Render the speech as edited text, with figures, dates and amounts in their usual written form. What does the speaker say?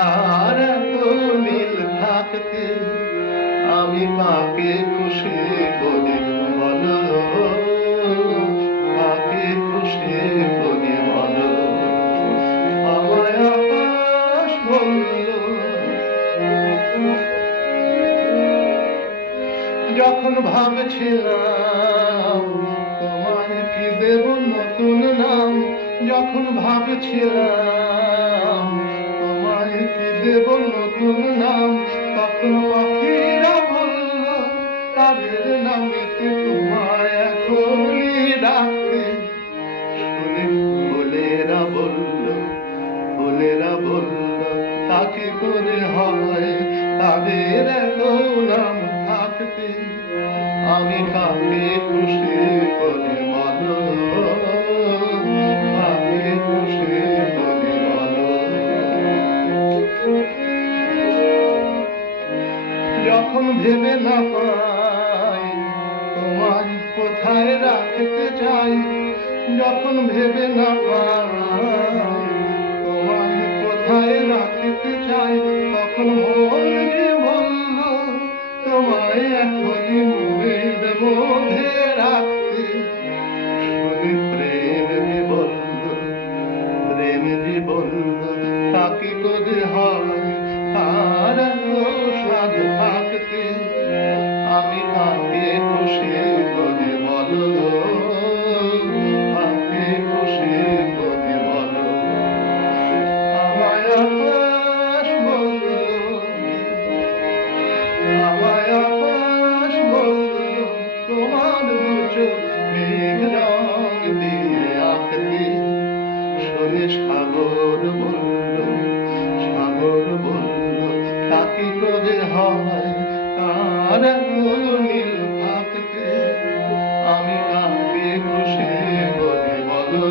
আর এত নীল থাকতে আমি কাকে খুশি করি বলো, কাকে খুশি করি বলো। আমায় আকাশ বলল যখন ভাবছিলাম তোমায় কি দেব নতুন নাম, যখন ভাবছিলাম তোমায় কি দেব নতুন নাম, তখন পাখিরা বলল তাদের নামেতে তোমায় এখনই ডাকতে। শুনে ফুলেরা বলল তা কি করে হয় তাদের এত নাম থাকতে, আমি কাকে খুশি করে বলো, কাকে খুশি করে বলো। যখন ভেবে না পাই তোমায় কোথায় রাখতে চাই, যখন ভেবে না পাই তোমায় কোথায় রাখতে চাই, তখন মন যে বলল তোমায় এখনই মনের মধ্যে রাখতে। শুনে প্রেম যে বলল তা কি করে হয় আর এত স্বাদ থাকতে, আমি কাকে খুশি করে বলো, কাকে খুশি করে বলো। আমায় আকাশ বলল, আমায় আকাশ বলল তোমার দু চোখ মেঘ রং দিয়ে আঁকতে। শুনে সাগর বলল তা কি করে হয় তার এত নীল থাকতে, আমি কাকে খুশি করে বলো।